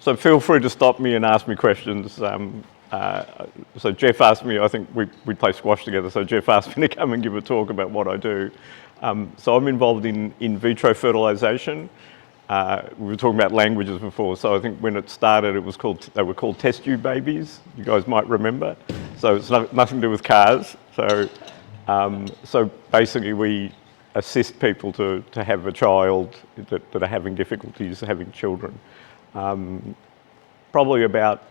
So feel free to stop me and ask me questions. So Jeff asked me, I think we play squash together, so Jeff asked me to come and give a talk about what I do. So I'm involved in vitro fertilization. We were talking about languages before, so I think when it started, they were called test tube babies. You guys might remember. So it's nothing to do with cars. So basically, we assist people to have a child that are having difficulties having children. Probably about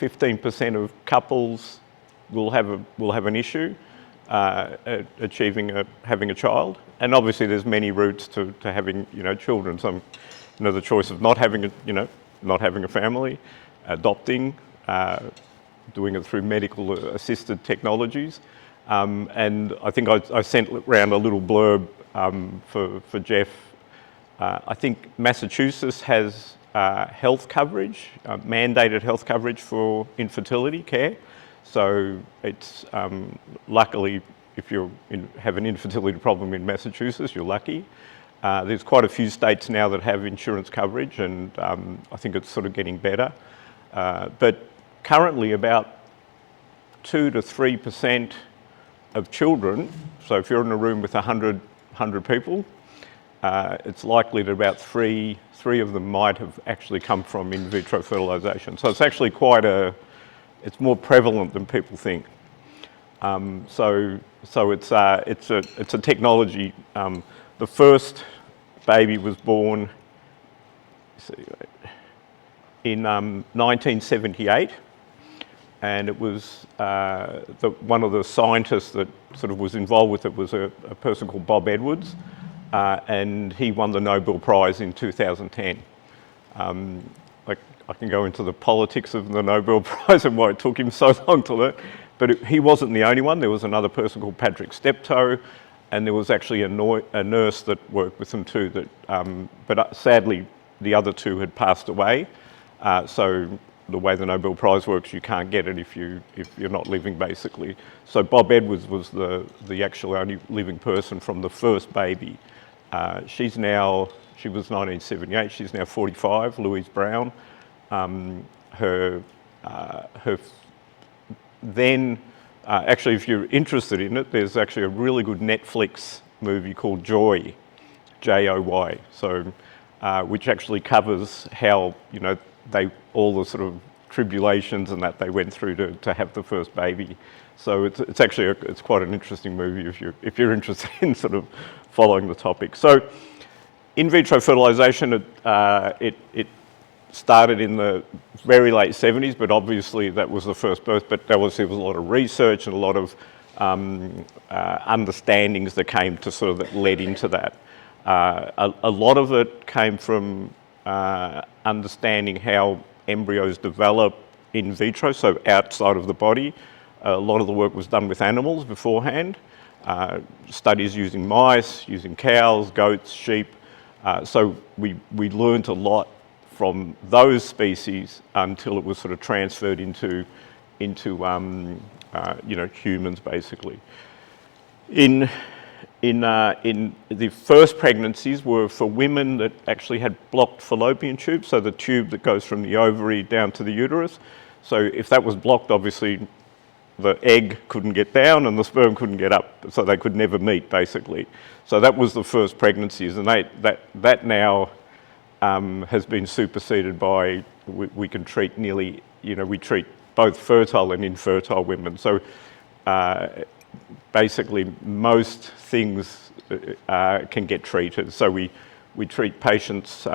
15% of couples will have an issue having a child, and obviously there's many routes to having children. Some, the choice of not having a family, adopting, doing it through medical assisted technologies, and I think I sent around a little blurb for Jeff. I think Massachusetts has health coverage, mandated health coverage for infertility care. So it's luckily, if you have an infertility problem in Massachusetts, you're lucky. There's quite a few states now that have insurance coverage, and I think it's sort of getting better. But currently, about 2 to 3% of children, so if you're in a room with 100 people, it's likely that about three of them might have actually come from in vitro fertilization. So it's actually it's more prevalent than people think. So it's a technology. The first baby was born in 1978, and it was one of the scientists that sort of was involved with it was a person called Bob Edwards. And he won the Nobel Prize in 2010. I can go into the politics of the Nobel Prize and why it took him so long to learn, but he wasn't the only one. There was another person called Patrick Steptoe, and there was actually a nurse that worked with him too. But sadly, the other two had passed away. So the way the Nobel Prize works, you can't get it if you're not living, basically. So Bob Edwards was the actual only living person from the first baby. She was 1978, she's now 45, Louise Brown. Actually, if you're interested in it, there's actually a really good Netflix movie called Joy, J-O-Y, so, which actually covers how, all the sort of tribulations and that they went through to have the first baby. So it's actually it's quite an interesting movie if you're interested in sort of following the topic. So in vitro fertilization, it started in the very late 70s, but obviously that was the first birth. But there was a lot of research and a lot of understandings that came to sort of that led into that. A lot of it came from understanding how embryos develop in vitro, so outside of the body. A lot of the work was done with animals beforehand, studies using mice, using cows, goats, sheep. So we learned a lot from those species until it was sort of transferred into humans, basically. In the first pregnancies were for women that actually had blocked fallopian tubes, so the tube that goes from the ovary down to the uterus. So if that was blocked, obviously the egg couldn't get down and the sperm couldn't get up, so they could never meet, basically. So that was the first pregnancies, and that now has been superseded by, we can treat nearly, we treat both fertile and infertile women. So basically most things can get treated. So we treat patients,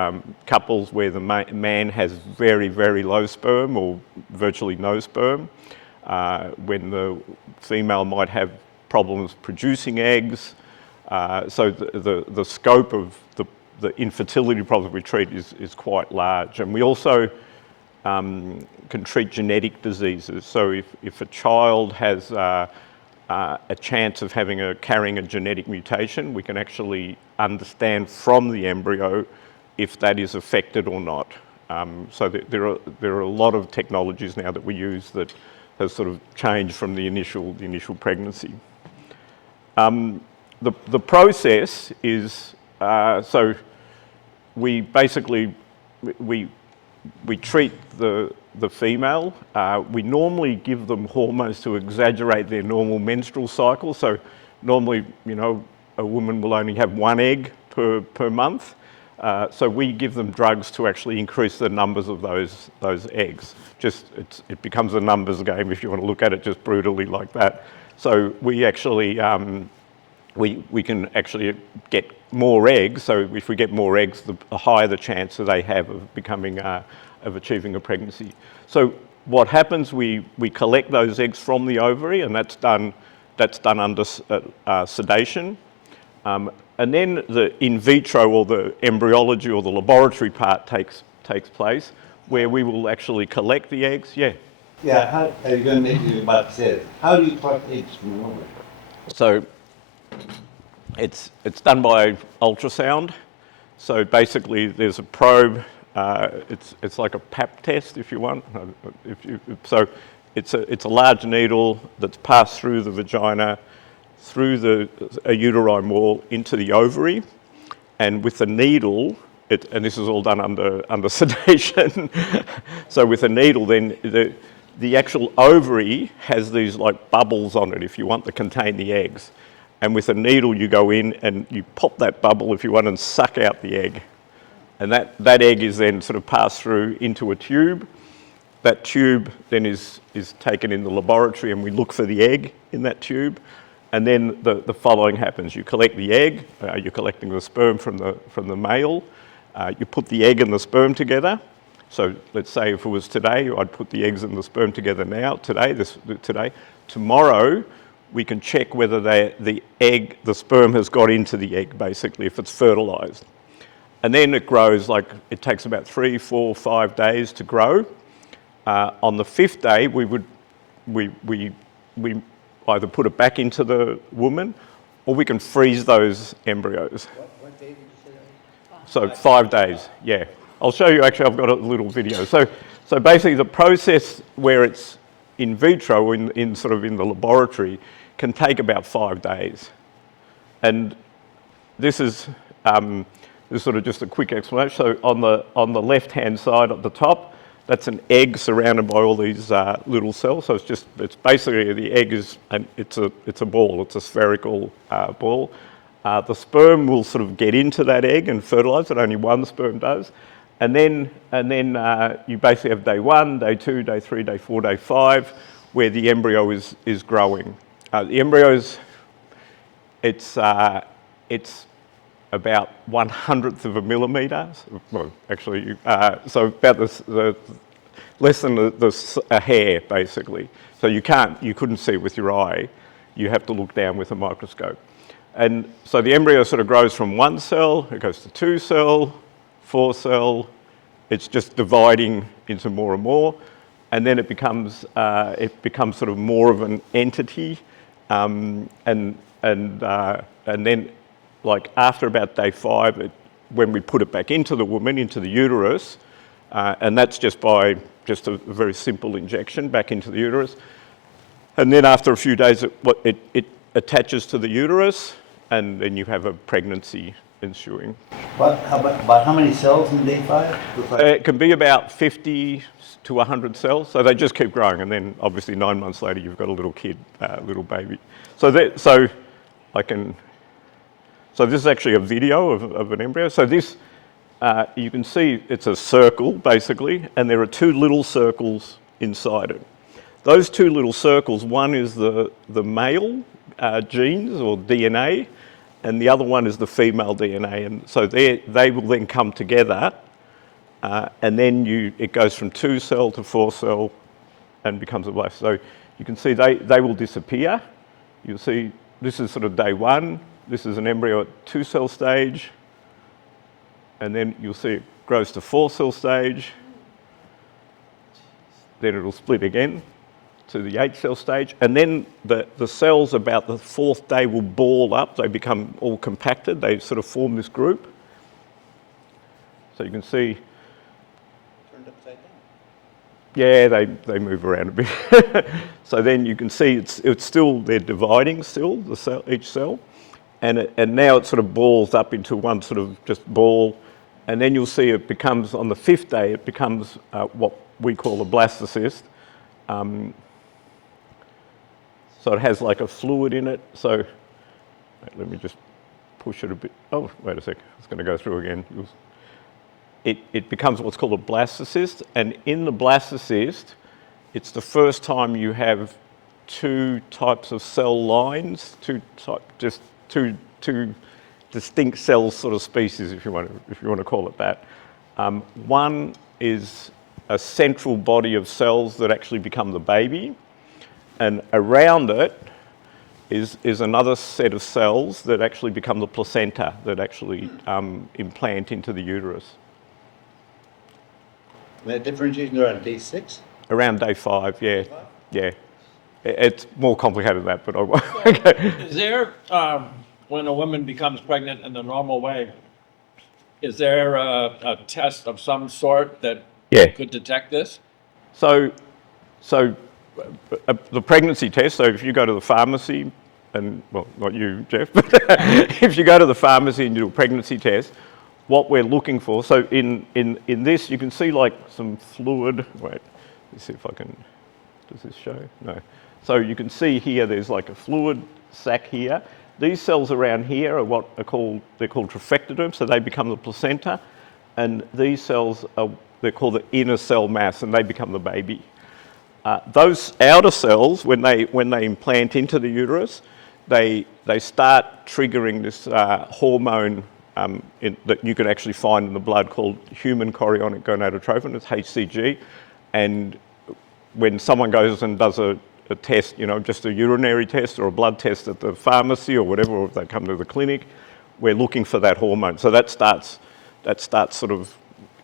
couples where the man has very, very low sperm or virtually no sperm, when the female might have problems producing eggs. So the scope of the infertility problems we treat is quite large. And we also can treat genetic diseases. So if a child has a chance of carrying a genetic mutation, we can actually understand from the embryo if that is affected or not. So there are a lot of technologies now that we use that has sort of changed from the initial pregnancy. The process is so we basically we treat the female. We normally give them hormones to exaggerate their normal menstrual cycle. So normally, you know, a woman will only have one egg per month. So we give them drugs to actually increase the numbers of those eggs. It becomes a numbers game if you want to look at it just brutally like that. So we actually we can actually get more eggs. So if we get more eggs, the higher the chance that they have of becoming of achieving a pregnancy. So what happens? We collect those eggs from the ovary, and that's done under sedation. And then the in vitro or the embryology or the laboratory part takes place, where we will actually collect the eggs. Yeah. Yeah, how are you going to make it about this? How do you collect eggs from the ovary? So it's done by ultrasound. So basically, there's a probe. It's like a pap test, if you want. So it's a large needle that's passed through the vagina, through a uterine wall into the ovary, and with the needle, and this is all done under sedation. So with a needle, then the actual ovary has these like bubbles on it, if you want, that contain the eggs. And with a needle, you go in and you pop that bubble, if you want, and suck out the egg. And that egg is then sort of passed through into a tube. That tube then is taken in the laboratory, and we look for the egg in that tube. And then the following happens. You collect the egg, you're collecting the sperm from the male, you put the egg and the sperm together. So let's say if it was today, I'd put the eggs and the sperm together now, today. Tomorrow, we can check whether the sperm has got into the egg, basically, if it's fertilised. And then it grows, it takes about 3, 4, 5 days to grow. On the 5th day, we either put it back into the woman, or we can freeze those embryos. What day did you say that? So 5 days, yeah. I'll show you, actually, I've got a little video. So basically the process where it's in vitro, in the laboratory, can take about 5 days. And this is sort of just a quick explanation. So on the left-hand side at the top, that's an egg surrounded by all these little cells. So it's basically the egg it's a ball. It's a spherical ball. The sperm will sort of get into that egg and fertilise it. Only one sperm does, and then you basically have day 1, day 2, day 3, day 4, day 5, where the embryo is growing. The embryos, it's about 1/100th of a millimetre. Well, actually, so about less than a hair, basically. So you couldn't see it with your eye. You have to look down with a microscope. And so the embryo sort of grows from 1 cell, it goes to 2 cell, 4 cell. It's just dividing into more and more, and then it becomes sort of more of an entity, and then, like after about day 5, when we put it back into the woman, into the uterus, and that's just by a very simple injection back into the uterus. And then after a few days, it attaches to the uterus, and then you have a pregnancy ensuing. About how many cells in day 5? It can be about 50 to 100 cells, so they just keep growing, and then obviously 9 months later, you've got a little kid, little baby. So this is actually a video of an embryo. So this, you can see it's a circle, basically, and there are 2 little circles inside it. Those 2 little circles, one is the male genes or DNA, and the other one is the female DNA. And so they will then come together, and then it goes from 2 cell to 4 cell and becomes a blast. So you can see they will disappear. You'll see this is sort of day 1. This is an embryo at 2 cell stage, and then you'll see it grows to 4 cell stage. Then it'll split again to the 8 cell stage, and then the cells about the 4th day will ball up. They become all compacted. They sort of form this group. So you can see. Turned upside down. Yeah, they move around a bit. So then you can see it's still, they're dividing still, each cell. And now it sort of balls up into one sort of just ball, And then you'll see it becomes, on the 5th day, it becomes what we call a blastocyst. So it has like a fluid in it. So let me just push it a bit. Oh, wait a sec. It's going to go through again. It becomes what's called a blastocyst. And in the blastocyst, it's the first time you have two types of cell lines, two distinct cell sort of species, if you want to call it that. One is a central body of cells that actually become the baby, and around it is another set of cells that actually become the placenta that actually implant into the uterus. The differentiation around day 6? Around day 5, yeah. Yeah. It's more complicated than that, but I won't. Is there, when a woman becomes pregnant in the normal way, is there a test of some sort that could detect this? So the pregnancy test, so if you go to the pharmacy, and well, not you, Jeff, but if you go to the pharmacy and you do a pregnancy test, what we're looking for, so in this, you can see like some fluid. Wait, let's see if I can, does this show? No. So you can see here, there's like a fluid sac here. These cells around here are what are called, they're called trophectoderms, so they become the placenta. And these cells are, they're called the inner cell mass, and they become the baby. Those outer cells, when they implant into the uterus, they start triggering this hormone that you can actually find in the blood called human chorionic gonadotrophin, it's HCG. And when someone goes and does a test, you know, just a urinary test or a blood test at the pharmacy or whatever, or if they come to the clinic, we're looking for that hormone. So that starts sort of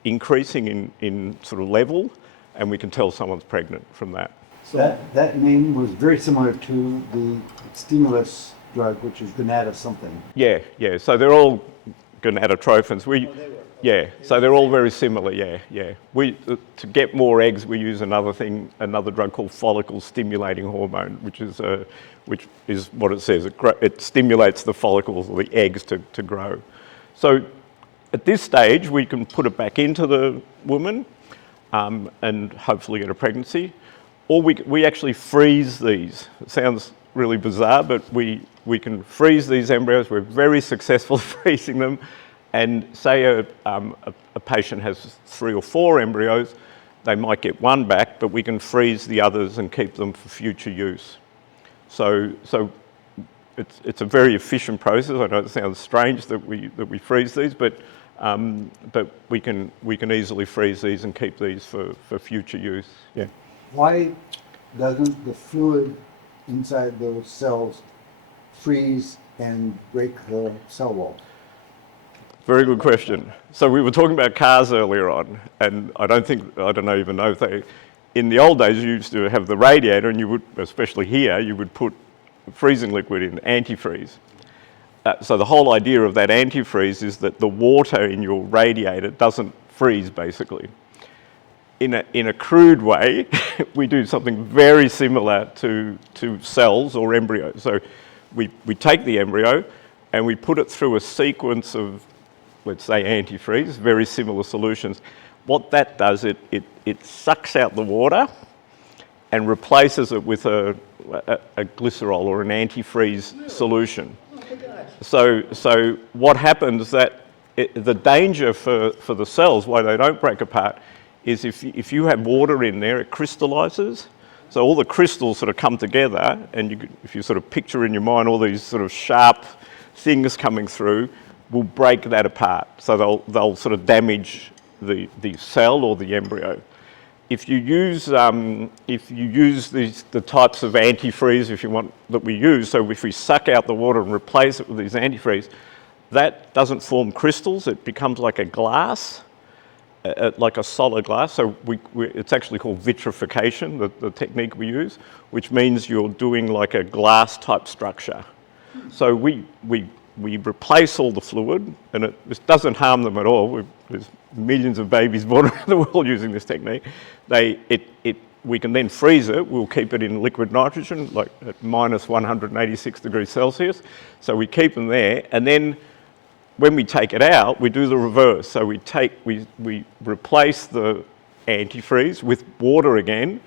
increasing in sort of level, and we can tell someone's pregnant from that. So that name was very similar to the stimulus drug, which is gonada something. Yeah. So they're all gonadotrophins. So they're all very similar. Yeah. To get more eggs, we use another drug called follicle stimulating hormone, which is what it says. It stimulates the follicles or the eggs to grow. So at this stage, we can put it back into the woman and hopefully get a pregnancy. Or we actually freeze these. It sounds really bizarre, but we can freeze these embryos. We're very successful freezing them. And say a patient has 3 or 4 embryos, they might get one back, but we can freeze the others and keep them for future use. So it's a very efficient process. I know it sounds strange that we freeze these, but we can easily freeze these and keep these for future use. Yeah. Why doesn't the fluid inside those cells freeze and break the cell wall? Very good question. So we were talking about cars earlier on, and I don't even know if they, in the old days you used to have the radiator, and you would, especially here, you would put freezing liquid in, antifreeze. So the whole idea of that antifreeze is that the water in your radiator doesn't freeze, basically. In a crude way, we do something very similar to cells or embryos. So we take the embryo and we put it through a sequence of, let's say, antifreeze, very similar solutions. What that does, it sucks out the water and replaces it with a glycerol or an antifreeze solution. So what happens is that the danger for the cells, why they don't break apart, is if you have water in there, it crystallizes. So all the crystals sort of come together, and if you sort of picture in your mind all these sort of sharp things coming through, will break that apart. So they'll sort of damage the cell or the embryo. If you use the types of antifreeze, if you want, that we use, so if we suck out the water and replace it with these antifreeze, that doesn't form crystals. It becomes like a glass, like a solid glass. So it's actually called vitrification, the technique we use, which means you're doing like a glass type structure. So we replace all the fluid, and it doesn't harm them at all. There's millions of babies born around the world using this technique. We can then freeze it. We'll keep it in liquid nitrogen, like at minus 186 degrees Celsius. So we keep them there, and then when we take it out, we do the reverse. So we replace the antifreeze with water again.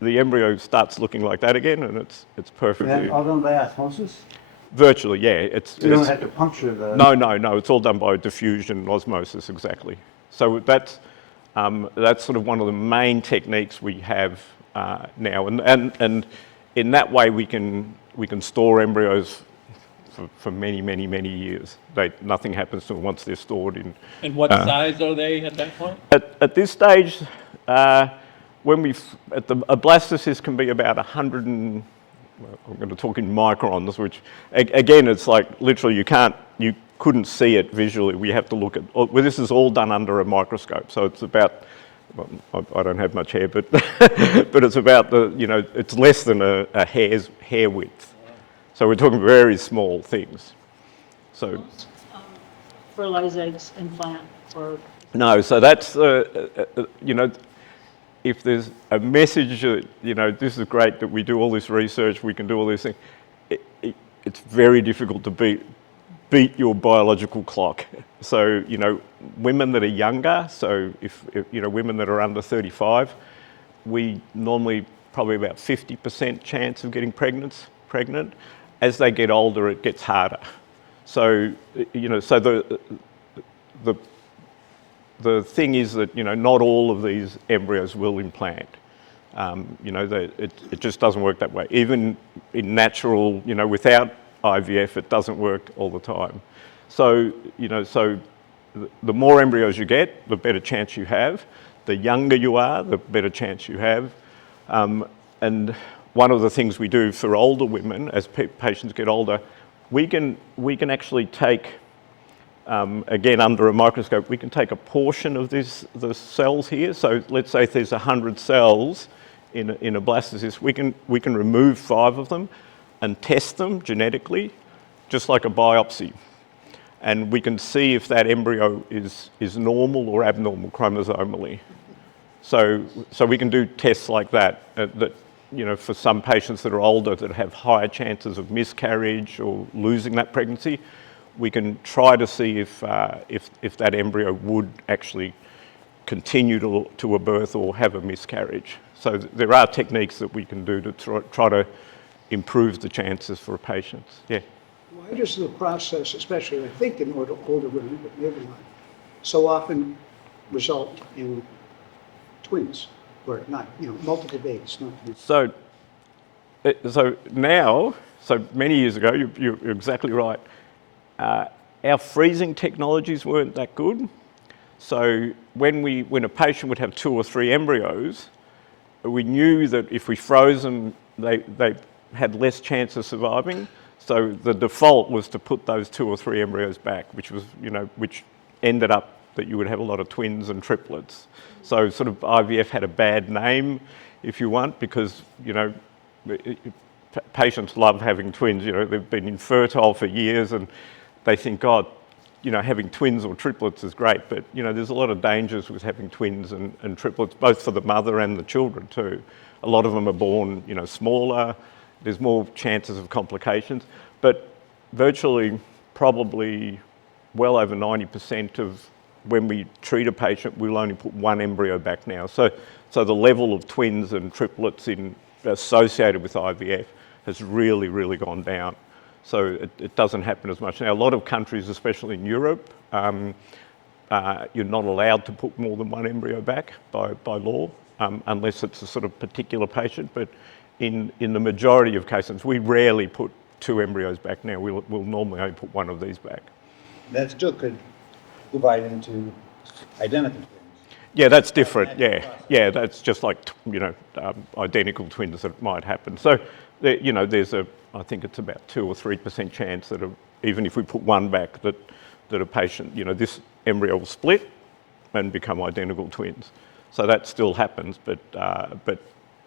The embryo starts looking like that again, and it's perfectly. And all done by osmosis? Virtually, yeah. You don't have to puncture the... No. It's all done by diffusion and osmosis, exactly. So that's sort of one of the main techniques we have now, and in that way we can store embryos for many years. Nothing happens to them once they're stored in. And what size are they at that point? At this stage, a blastocyst can be about 100 and, well, I'm going to talk in microns, which again, it's like literally you couldn't see it visually. We have to look at, well, this is all done under a microscope. So it's about, well, I don't have much hair, but but it's about it's less than a hair width. So we're talking very small things. So fertilized eggs implant or... No, so that's, if there's a message that, this is great that we do all this research, we can do all these things, it's very difficult to beat your biological clock. So, women that are younger, so if women that are under 35, we normally probably about 50% chance of getting pregnant. As they get older, it gets harder. So, so the thing is that, not all of these embryos will implant. It just doesn't work that way. Even in natural, without IVF, it doesn't work all the time. So, so the more embryos you get, the better chance you have. The younger you are, the better chance you have. And one of the things we do for older women, as patients get older, we can actually take, again, under a microscope, we can take a portion of the cells here. So let's say if there's 100 cells in a blastocyst, we can remove 5 of them and test them genetically, just like a biopsy. And we can see if that embryo is normal or abnormal chromosomally. So we can do tests like that, for some patients that are older that have higher chances of miscarriage or losing that pregnancy, we can try to see if that embryo would actually continue to a birth or have a miscarriage. So there are techniques that we can do to try to improve the chances for patients. Yeah. Why does the process, especially I think in older women, but maybe not, so often result in twins, or not, multiple babies? Not twins. So many years ago, you're exactly right. Our freezing technologies weren't that good. So when a patient would have 2 or 3 embryos, we knew that if we froze them, they had less chance of surviving. So the default was to put those 2 or 3 embryos back, which ended up that you would have a lot of twins and triplets. So sort of IVF had a bad name, if you want, because patients love having twins. They've been infertile for years, and they think, God, having twins or triplets is great, but there's a lot of dangers with having twins and triplets, both for the mother and the children too. A lot of them are born, smaller. There's more chances of complications, but virtually, probably well over 90% of when we treat a patient, we'll only put 1 embryo back now. So the level of twins and triplets associated with IVF has really, really gone down. So it doesn't happen as much now. A lot of countries, especially in Europe, you're not allowed to put more than 1 embryo back by law, unless it's a sort of particular patient. But in the majority of cases, we rarely put 2 embryos back now. We'll normally only put 1 of these back. That still could divide into identical twins. Yeah, that's different. Yeah, that's just like identical twins that might happen. So there's I think it's about 2 or 3% chance that even if we put 1 back, that a patient, this embryo will split and become identical twins. So that still happens, but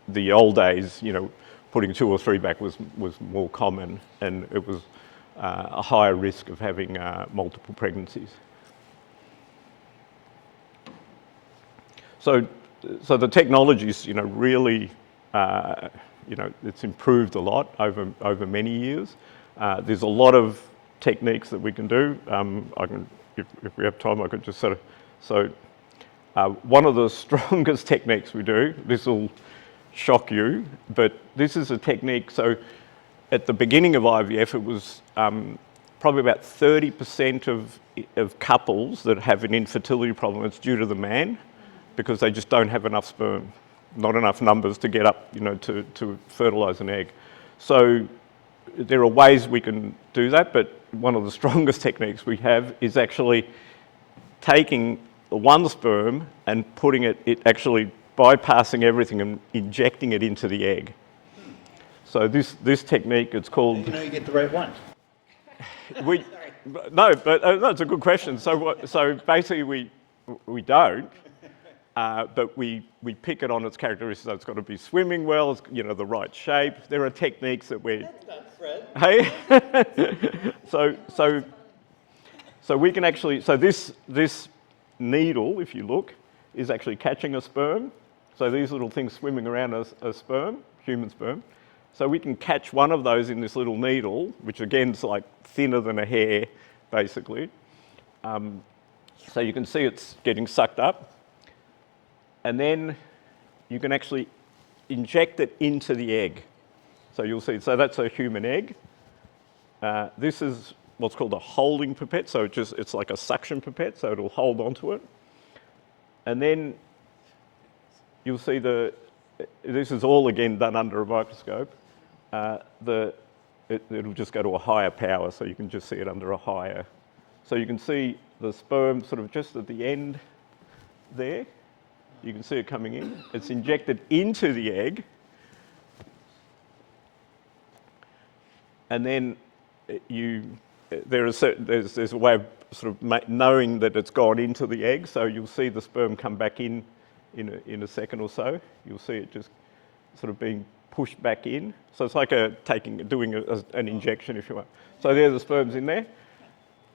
the old days, putting 2 or 3 back was more common, and it was a higher risk of having multiple pregnancies. So the technology's, really, it's improved a lot over many years. There's a lot of techniques that we can do. I can, if we have time, I could just sort of, one of the strongest techniques we do, this will shock you, but this is a technique, so at the beginning of IVF, it was probably about 30% of couples that have an infertility problem, it's due to the man, because they just don't have enough sperm, not enough numbers to get up, to fertilise an egg. So there are ways we can do that, but one of the strongest techniques we have is actually taking the one sperm and putting it actually bypassing everything and injecting it into the egg. So this technique, it's called... You know you get the right one. No, it's a good question. So basically we don't, but we pick it on its characteristics. So it's got to be swimming well, it's, the right shape. There are techniques that we're... Hey? So we can actually... So this needle, if you look, is actually catching a sperm. So these little things swimming around a sperm, human sperm. So we can catch one of those in this little needle, which again is like thinner than a hair, basically. So you can see it's getting sucked up. And then you can actually inject it into the egg. So you'll see, so that's a human egg. This is what's called a holding pipette. So it's like a suction pipette, so it'll hold onto it. And then you'll see this is all again done under a microscope. It'll just go to a higher power, so you can just see it under a higher. So you can see the sperm sort of just at the end there. You can see it coming in. It's injected into the egg. And then there's a way of sort of knowing that it's gone into the egg. So you'll see the sperm come back in a second or so. You'll see it just sort of being pushed back in. So it's like doing an injection, if you want. So there the sperm's in there,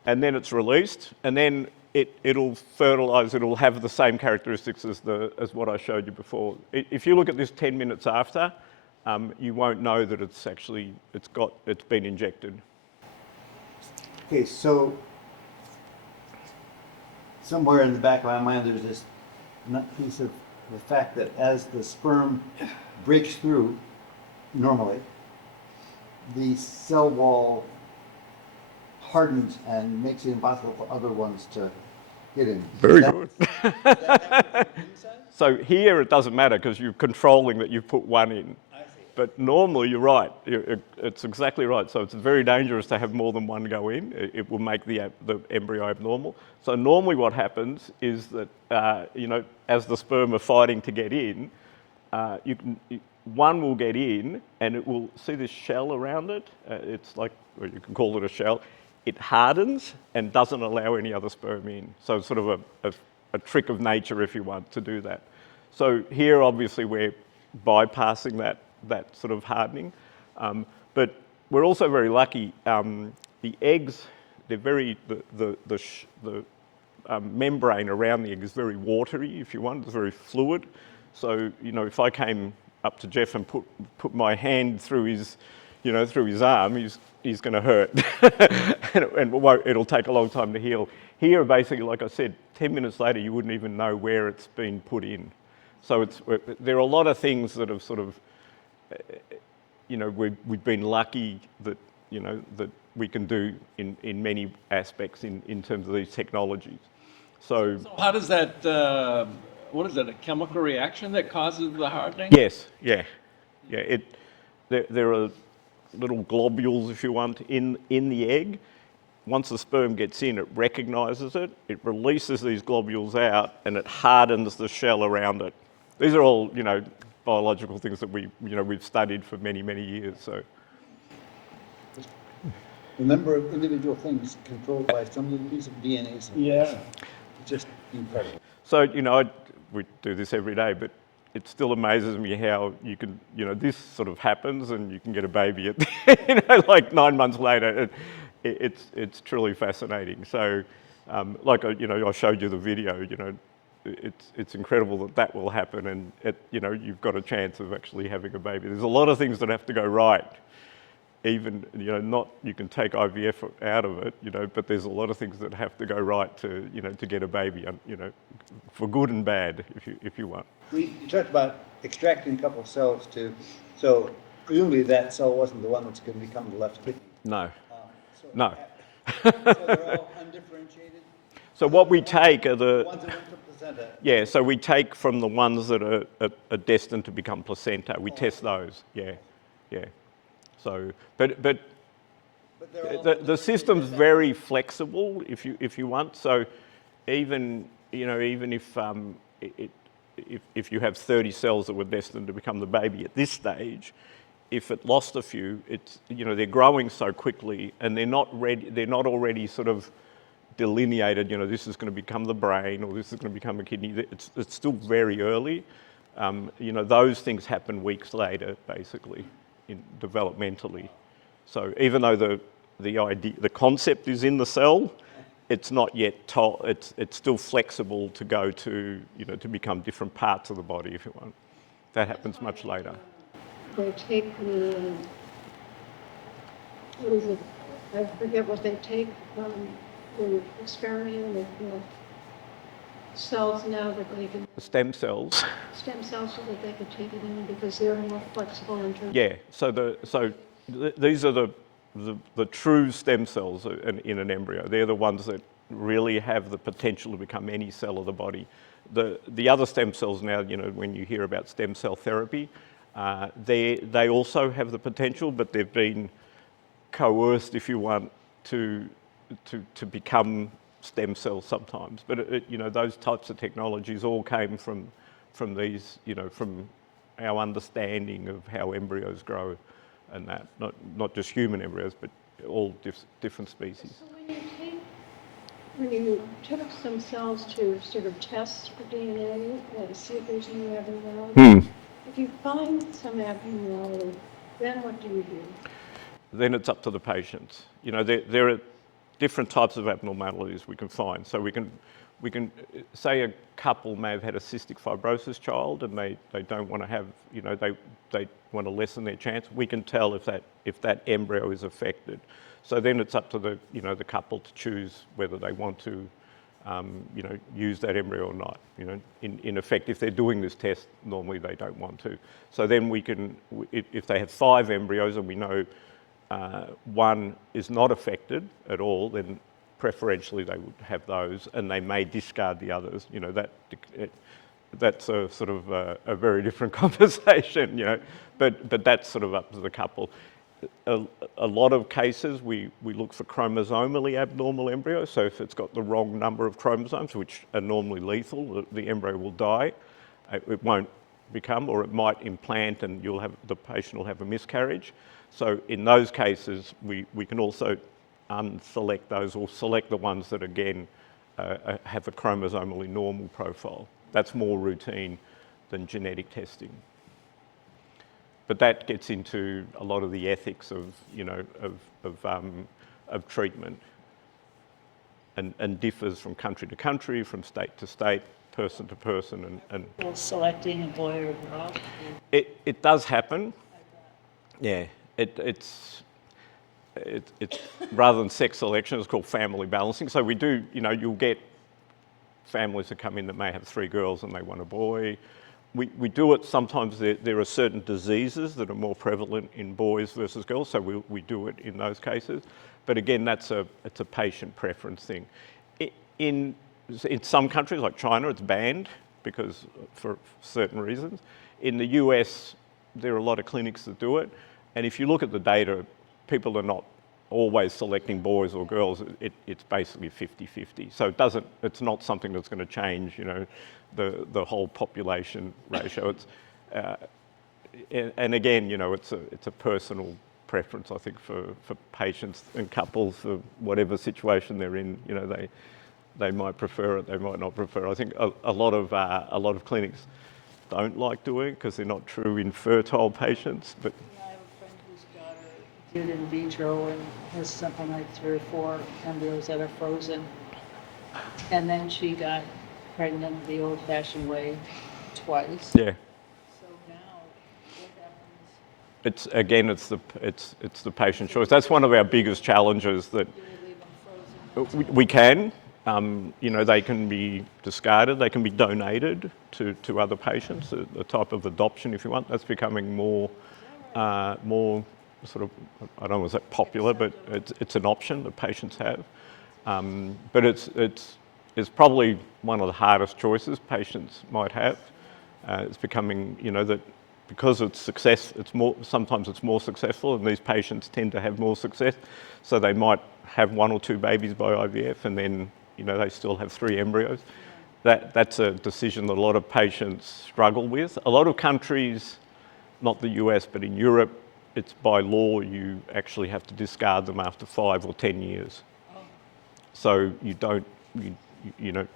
and then it's released, and then it'll fertilise. It'll have the same characteristics as what I showed you before. If you look at this 10 minutes after, you won't know that it's been injected. Okay, so somewhere in the back of my mind, there's this piece of the fact that as the sperm breaks through, normally, the cell wall hardens and makes it impossible for other ones to get in. Very good. So here it doesn't matter because you're controlling that you've put one in. But normally, you're right. It's exactly right. So it's very dangerous to have more than one go in. It will make the embryo abnormal. So normally what happens is that, as the sperm are fighting to get in, one will get in and it will see this shell around it. It's like, or you can call it a shell. It hardens and doesn't allow any other sperm in. So it's sort of a trick of nature, if you want, to do that. So here, obviously, we're bypassing that sort of hardening. But we're also very lucky. The eggs, the membrane around the egg is very watery, if you want. It's very fluid. So, if I came up to Jeff and put my hand through his arm, he's going to hurt. and it'll take a long time to heal. Here, basically, like I said, 10 minutes later, you wouldn't even know where it's been put in. So there are a lot of things that have sort of, we've been lucky that, that we can do in many aspects in terms of these technologies. So how does that, what is it, a chemical reaction that causes the hardening? Yes, yeah. There are little globules, if you want, in the egg. Once the sperm gets in, it recognises it, it releases these globules out, and it hardens the shell around it. These are all, biological things that we've studied for many, many years. So The number of individual things controlled by some little piece of DNA. Yeah. Just incredible. So, we do this every day, but it still amazes me how you can, this sort of happens and you can get a baby at, like 9 months later. It's truly fascinating. So, I showed you the video, it's incredible that will happen, and you've got a chance of actually having a baby. There's a lot of things that have to go right even, you know, not, you can take IVF out of it, you know, but there's a lot of things that have to go right to, you know, to get a baby, you know, for good and bad, if you want. You talked about extracting a couple of cells so presumably that cell wasn't the one that's going to become the left kidney. No, So, no. So they're all undifferentiated? So what we take are The ones that went to placenta. yeah, so we take from the ones that are destined to become placenta, we test those, yeah, yeah. So, but But they're all the system's very flexible if you want. So even, you know, even if you have 30 cells that were destined to become the baby at this stage, if it lost a few, it's, you know, they're growing so quickly and they're not ready, they're not already sort of delineated, you know, this is going to become the brain or this is going to become a kidney. It's still very early. You know, those things happen weeks later, basically, developmentally. So even though the idea, the concept is in the cell, it's not yet told. It's still flexible to go to, you know, to become different parts of the body if you want. That happens much later. They take what is it? I forget what they take, the experiment with the cells now that they can, The stem cells. stem cells so that they can take it in because they're more flexible in terms. Yeah. These are the true stem cells in an embryo. They're the ones that really have the potential to become any cell of the body. The other stem cells now, you know, when you hear about stem cell therapy, they also have the potential, but they've been coerced, if you want, to become stem cells sometimes. But you know, those types of technologies all came from these, you know, from our understanding of how embryos grow, and that not just human embryos, but all different species. So when you took some cells to sort of test for DNA and see if there's any abnormality, if you find some abnormality, then what do you do? Then it's up to the patients. You know, there are different types of abnormalities we can find. So we can say a couple may have had a cystic fibrosis child and they don't want to have, you know, they want to lessen their chance. We can tell if that embryo is affected. So then it's up to the, you know, the couple to choose whether they want to, you know, use that embryo or not. You know, in effect, if they're doing this test, normally they don't want to. So then we can, if they have 5 embryos and we know one is not affected at all, then preferentially they would have those, and they may discard the others. You know, that's a sort of a very different conversation. You know, but that's sort of up to the couple. A lot of cases we look for chromosomally abnormal embryos. So if it's got the wrong number of chromosomes, which are normally lethal, the embryo will die. It won't become, or it might implant, and the patient will have a miscarriage. So in those cases, we can also unselect those or select the ones that again have a chromosomally normal profile. That's more routine than genetic testing. But that gets into a lot of the ethics of, you know, of treatment, and differs from country to country, from state to state, person to person, and Selecting a boy or girl? it does happen. Yeah, it's rather than sex selection, it's called family balancing. So we do, you know, you'll get families that come in that may have 3 girls and they want a boy. We do it sometimes. There are certain diseases that are more prevalent in boys versus girls, so we do it in those cases. But again, it's a patient preference thing. In some countries like China, it's banned because for certain reasons. In the US, there are a lot of clinics that do it, and if you look at the data, people are not always selecting boys or girls. It's basically 50-50. So it's not something that's going to change, you know, the whole population ratio. It's and again, you know, it's a personal preference, I think, for patients and couples, for whatever situation they're in. You know, they might prefer it, they might not prefer it. I think a lot of clinics don't like doing it because they're not true infertile patients. But I have a friend whose daughter did in vitro and has something like 3 or 4 embryos that are frozen. And then she got pregnant the old-fashioned way twice. yeah, So now, what happens it's again, it's the patient choice. That's one of our biggest challenges that we can. You know, they can be discarded, they can be donated to other patients. The type of adoption, if you want, that's becoming more sort of, I don't want to say popular, but it's an option that patients have. But it's probably one of the hardest choices patients might have. It's becoming, you know, that because it's sometimes it's more successful, and these patients tend to have more success, so they might have 1 or 2 babies by IVF, and then, you know, they still have 3 embryos. That's a decision that a lot of patients struggle with. A lot of countries, not the US, but in Europe, it's by law you actually have to discard them after 5 or 10 years. So you don't, you know,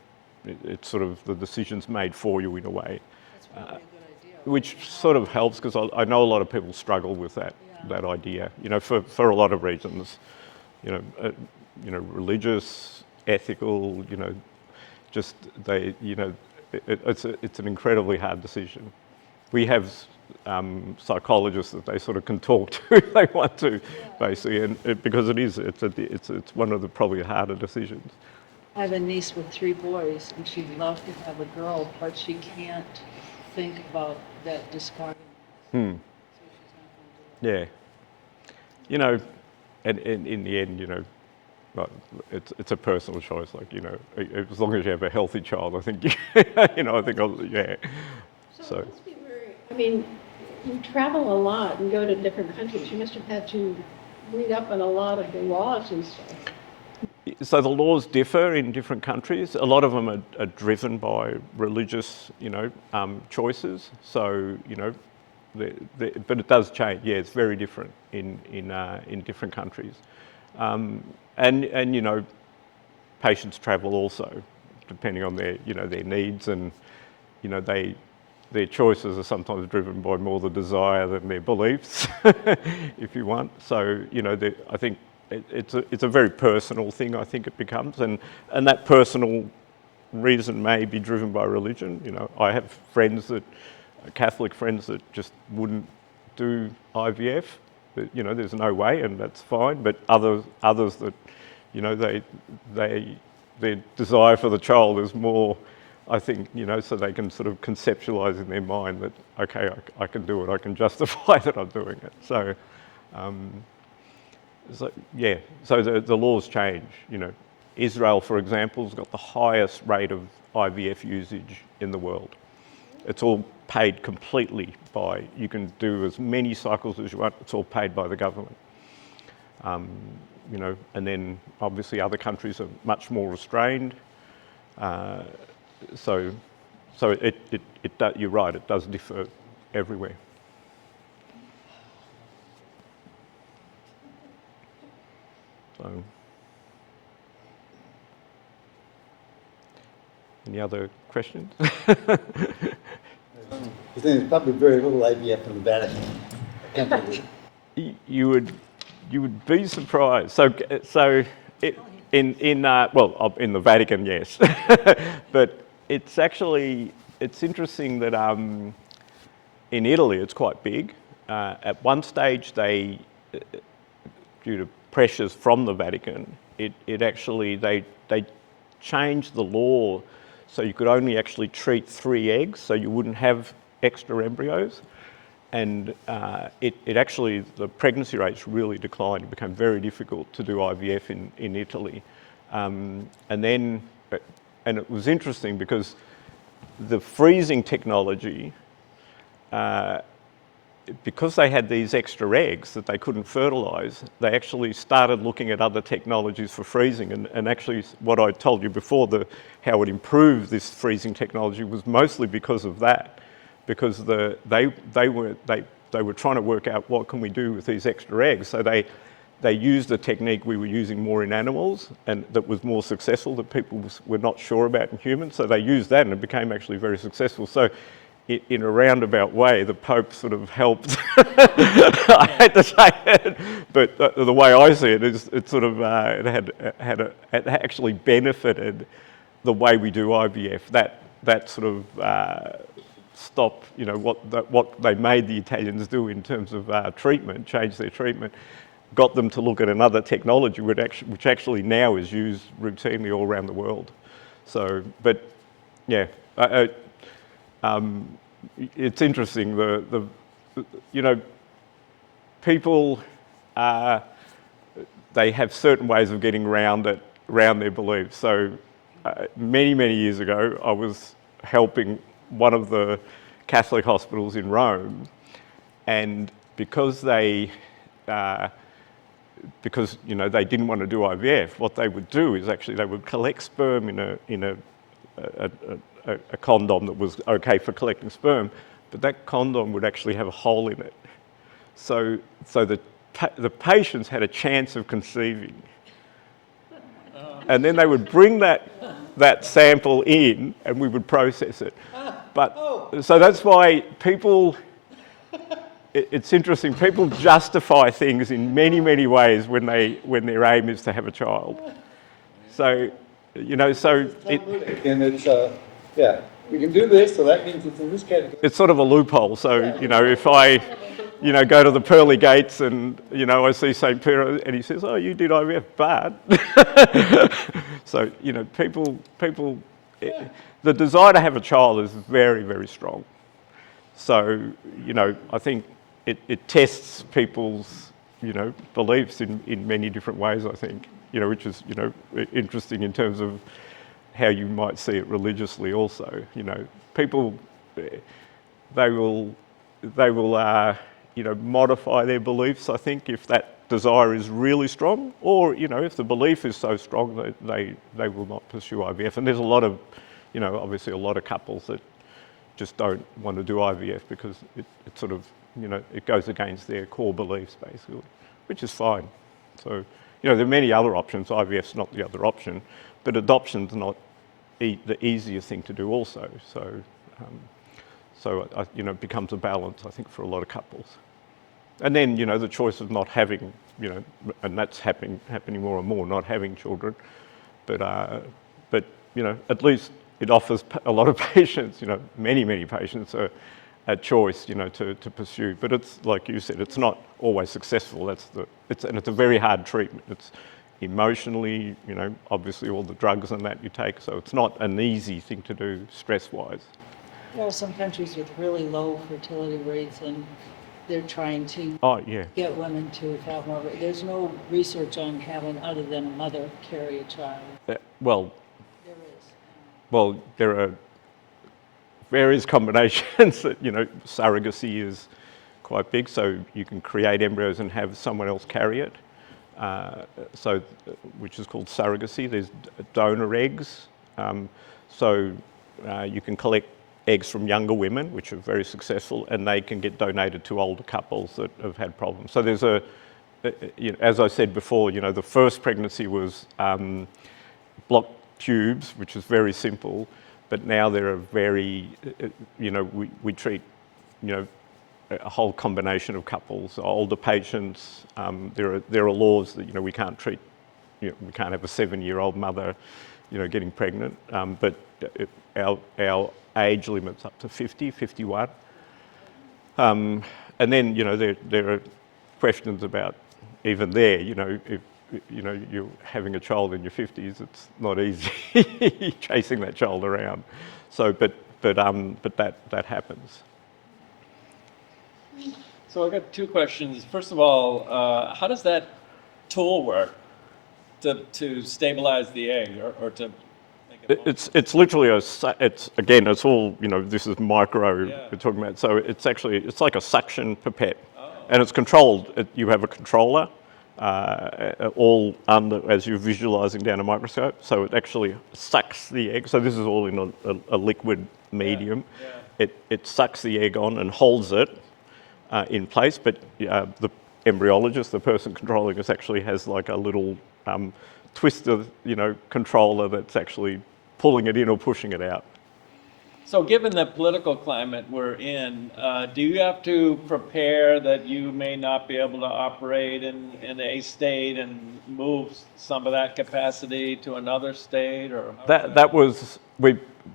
it's sort of the decision's made for you in a way. That's probably a good idea. Which sort of helps, because I know a lot of people struggle with that idea, you know, for a lot of reasons, you know, religious, ethical, you know, just they, you know, it's an incredibly hard decision. We have psychologists that they sort of can talk to if they want to, basically, and because it's one of the probably harder decisions. I have a niece with 3 boys, and she'd love to have a girl, but she can't think about that discarding. So she's not going to do it. Yeah. You know, and in the end, you know, but it's a personal choice. Like, you know, as long as you have a healthy child, I think, you know, I think, yeah. So it must be very, I mean, you travel a lot and go to different countries. You must have had to read up on a lot of the laws and stuff. So the laws differ in different countries. A lot of them are driven by religious, you know, choices. So, you know, but it does change. Yeah, it's very different in different countries. And you know, patients travel also, depending on their, you know, their needs, and, you know, their choices are sometimes driven by more the desire than their beliefs, if you want. So, you know, I think it's a very personal thing, I think it becomes, and that personal reason may be driven by religion. You know, I have Catholic friends that just wouldn't do IVF. That, you know, there's no way, and that's fine. But others that, you know, their desire for the child is more, I think, you know, so they can sort of conceptualize in their mind that, okay, I can do it, I can justify that I'm doing it. So, yeah, so the laws change, you know. Israel, for example, has got the highest rate of IVF usage in the world. It's all paid completely by, you can do as many cycles as you want, it's all paid by the government. You know, and then obviously other countries are much more restrained. So you're right, it does differ everywhere. So, any other questions? I think there's probably very little IVF in the Vatican. I can't believe it. You would be surprised. So in the Vatican, yes, but it's interesting that in Italy it's quite big. At one stage, due to pressures from the Vatican, they changed the law so you could only actually treat 3 eggs, so you wouldn't have extra embryos. And the pregnancy rates really declined. It became very difficult to do IVF in Italy. And it was interesting because the freezing technology, because they had these extra eggs that they couldn't fertilise, they actually started looking at other technologies for freezing. And actually, what I told you before, how it improved this freezing technology was mostly because of that. Because they were trying to work out what can we do with these extra eggs. So they used a technique we were using more in animals, and that was more successful, that people were not sure about in humans. So they used that, and it became actually very successful. So in a roundabout way, the Pope sort of helped. I hate to say it, but the way I see it is, it sort of it actually benefited the way we do IVF. That sort of stop, what they made the Italians do in terms of treatment, change their treatment, got them to look at another technology which actually now is used routinely all around the world. So, but yeah, it's interesting. People, they have certain ways of getting around their beliefs. So many years ago, I was helping one of the Catholic hospitals in Rome, and because they didn't want to do IVF, what they would do is actually they would collect sperm in a condom that was okay for collecting sperm, but that condom would actually have a hole in it. So the patients had a chance of conceiving. And then they would bring that sample in and we would process it. But so that's why people, it's interesting, people justify things in many ways when their aim is to have a child. So, And it's, yeah, we can do this, so that means it's in this category. it's sort of a loophole. So, if I, go to the pearly gates and, I see St. Peter and he says, oh, you did IVF, but. So, people, the desire to have a child is very strong. So, I think it tests people's, beliefs in many different ways, I think, which is, interesting in terms of how you might see it religiously also. People, they will modify their beliefs, I think, if that desire is really strong, or, if the belief is so strong that they will not pursue IVF. And there's a lot of, obviously a lot of couples that just don't want to do IVF because it sort of, it goes against their core beliefs, basically, which is fine. So, there are many other options. IVF's not the other option, but adoption's not the easiest thing to do also. So, it becomes a balance, I think, for a lot of couples. And then, the choice of not having, and that's happening more and more, not having children. But at least it offers a lot of patients, many patients a choice, to pursue. But it's, like you said, it's not always successful. And it's a very hard treatment. It's emotionally, obviously all the drugs and that you take. So it's not an easy thing to do stress-wise. There are some countries with really low fertility rates, and they're trying to get women to have more. There's no research on having other than a mother carry a child. Well, There is. well, there are various combinations that, surrogacy is quite big, so you can create embryos and have someone else carry it. Which is called surrogacy. There's donor eggs. You can collect eggs from younger women, which are very successful, and they can get donated to older couples that have had problems. So there's as I said before, the first pregnancy was blocked tubes, which is very simple, but now there are very, we treat, a whole combination of couples, older patients. There are laws that, we can't treat, we can't have a 7-year-old mother, getting pregnant, but our age limit's up to 50, 51. And then, there are questions about even there, if, you're having a child in your 50s, it's not easy chasing that child around. So, but that happens. So I've got two questions. First of all, how does that tool work to stabilize the egg or to make it? It's literally it's all, this is micro we're talking about. So it's like a suction pipette, and it's controlled. You have a controller, all under, as you're visualizing down a microscope. So it actually sucks the egg. So this is all in a liquid medium. It sucks the egg on and holds it in place, but the embryologist, the person controlling this, actually has like a little twister, controller that's actually pulling it in or pushing it out. So given the political climate we're in, do you have to prepare that you may not be able to operate in a state and move some of that capacity to another state, or?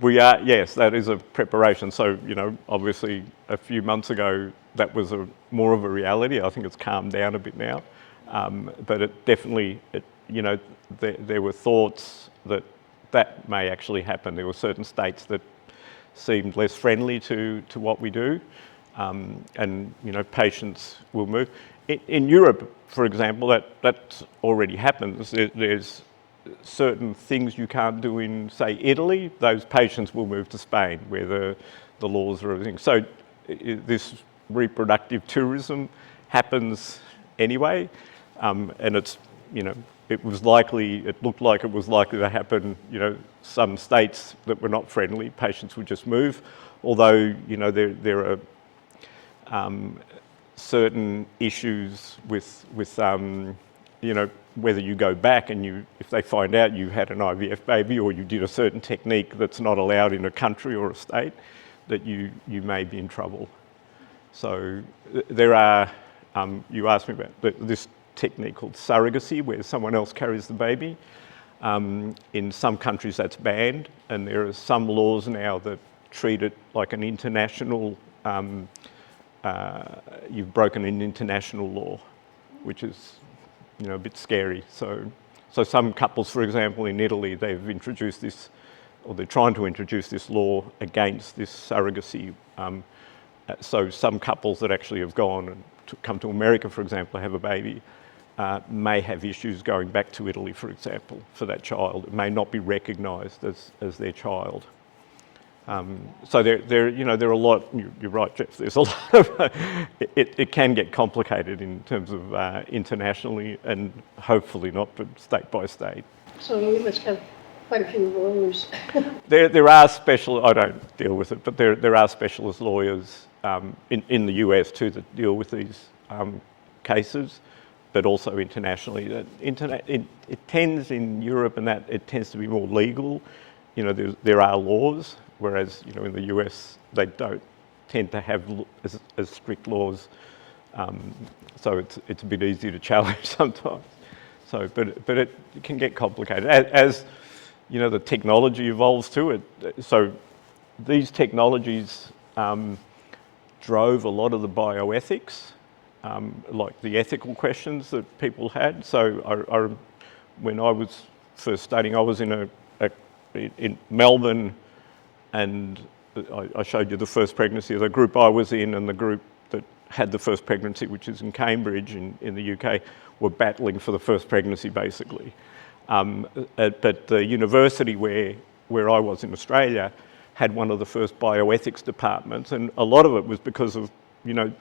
We are, yes, that is a preparation. So, you know, obviously a few months ago, that was more of a reality. I think it's calmed down a bit now. But it definitely, you know, there were thoughts that may actually happen. There were certain states that seemed less friendly to what we do. And, you know, patients will move. In Europe, for example, that already happens. There's certain things you can't do in, say, Italy. Those patients will move to Spain, where the laws are everything. So this reproductive tourism happens anyway, and it's, you know, it looked like it was likely to happen. You know, some states that were not friendly, patients would just move. Although, you know, there are certain issues with you know, whether you go back and if they find out you had an IVF baby or you did a certain technique that's not allowed in a country or a state, that you may be in trouble. So there are, you asked me about this technique called surrogacy, where someone else carries the baby. In some countries that's banned, and there are some laws now that treat it like an international, you've broken an international law, which is, you know, a bit scary. So some couples, for example, in Italy, they've introduced this, or they're trying to introduce this law against this surrogacy. So some couples that actually have gone and come to America, for example, have a baby, may have issues going back to Italy, for example, for that child. It may not be recognised as their child. So you know, there are a lot. You're right, Jeff. There's a lot of. It can get complicated in terms of internationally, and hopefully not, but state by state. So you must have quite a few lawyers. There are special. I don't deal with it, but there are specialist lawyers in the US too that deal with these cases, but also internationally. It tends in Europe and that it tends to be more legal. You know, there are laws. Whereas, you know, in the US, they don't tend to have as strict laws, so it's a bit easy to challenge sometimes. So, but it can get complicated as you know, the technology evolves to it. So these technologies drove a lot of the bioethics, like the ethical questions that people had. So when I was first studying, I was in Melbourne. And I showed you the first pregnancy of the group I was in, and the group that had the first pregnancy, which is in Cambridge in the UK, were battling for the first pregnancy, basically. But the university where I was in Australia had one of the first bioethics departments, and a lot of it was because of, you know,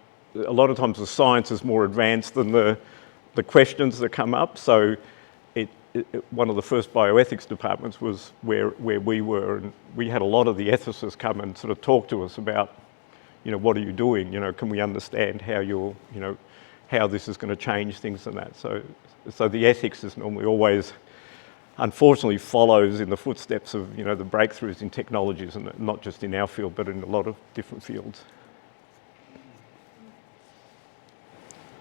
a lot of times the science is more advanced than the questions that come up. So one of the first bioethics departments was where we were, and we had a lot of the ethicists come and sort of talk to us about, you know, what are you doing? You know, can we understand how you're, you know, how this is going to change things and that. So the ethics is normally always, unfortunately, follows in the footsteps of, you know, the breakthroughs in technologies, and not just in our field, but in a lot of different fields.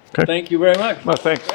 Okay. Thank you very much. No, thanks.